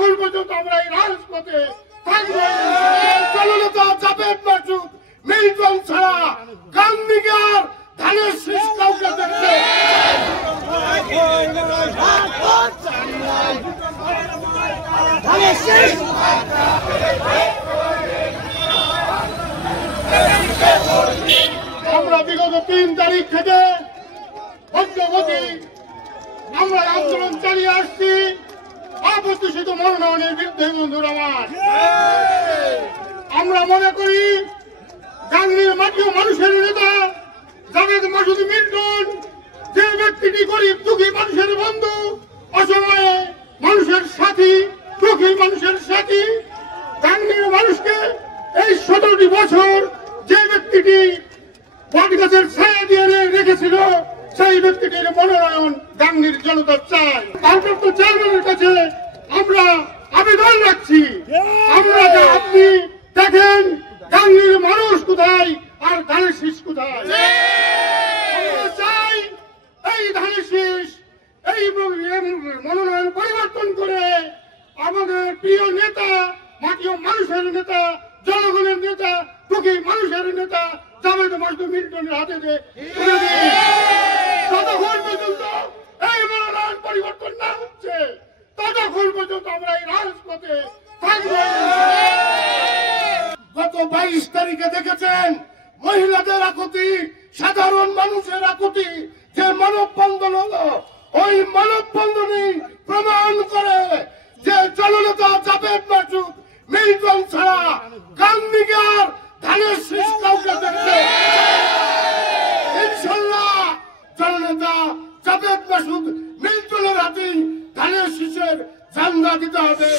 ততক্ষণ পর্যন্ত আমরা এই রাজপথে থাকবো। জননেতা জাভেদ মাসুদ মিল্টন ছাড়া গান্ধীকে আর ধানের শীষ কাউকে দেখতে আমরা বিগত 3 তারিখ থেকে অগ্রগতি আমরা আন্দোলন চালিয়ে আসছি অপ্রত্যাশিত মনোনয়নের বিরুদ্ধে। বন্ধুরা আমার, আমরা মনে করি গান্ধীর মাটি ও মানুষের নেতা জাভেদ মাসুদ মিল্টন, যে ব্যক্তিটি গরিব দুঃখী মানুষের বন্ধু, অসময়ে মানুষের সাথী, দুঃখী মানুষের সাথী, গান্ধীর মানুষকে এই 17টি বছর যে ব্যক্তিটি বট গাছের ছায়া দিয়ে রেখেছিল, সেই ব্যক্তিটির মনোনয়ন গান্ধীর জনতা চায়। ভারপ্রাপ্ত চেয়ারম্যানের কাছে আমরা আবেদন রাখছি, আমরা আপনি দেখেন গান্ধীর মানুষ কোথায় আর ধানের শীষ কোথায়। আমরা চাই এই ধানের শীষ এই মনোনয়ন পরিবর্তন করে আমাদের প্রিয় নেতা, মাটি ও মানুষের নেতা, জনগণের নেতা, দুঃখী মানুষের নেতা জাভেদ মাসুদ মিল্টনের হাতে তুলে দিই। ততক্ষণ পর্যন্ত এই মনোনয়ন পরিবর্তন না হচ্ছে, ততক্ষণ পর্যন্ত আমরা এই রাজপথে থাকবো। গত 22 তারিখে দেখেছেন মহিলাদের আকুতি, সাধারণ মানুষের আকুতি, যে মানববন্ধন হলো, ওই মানববন্ধনই প্রমাণ করে যে জননেতা জাভেদ মাসুদ মিল্টন ছাড়া গান্ধীকে আর ধানের শীষ কাউকে দেখতে ইনশাল্লাহ জননেতা জাভেদ মাসুদ মিল্টনের হাতে ধানের শীষের ঝান্ডা দিতে হবে।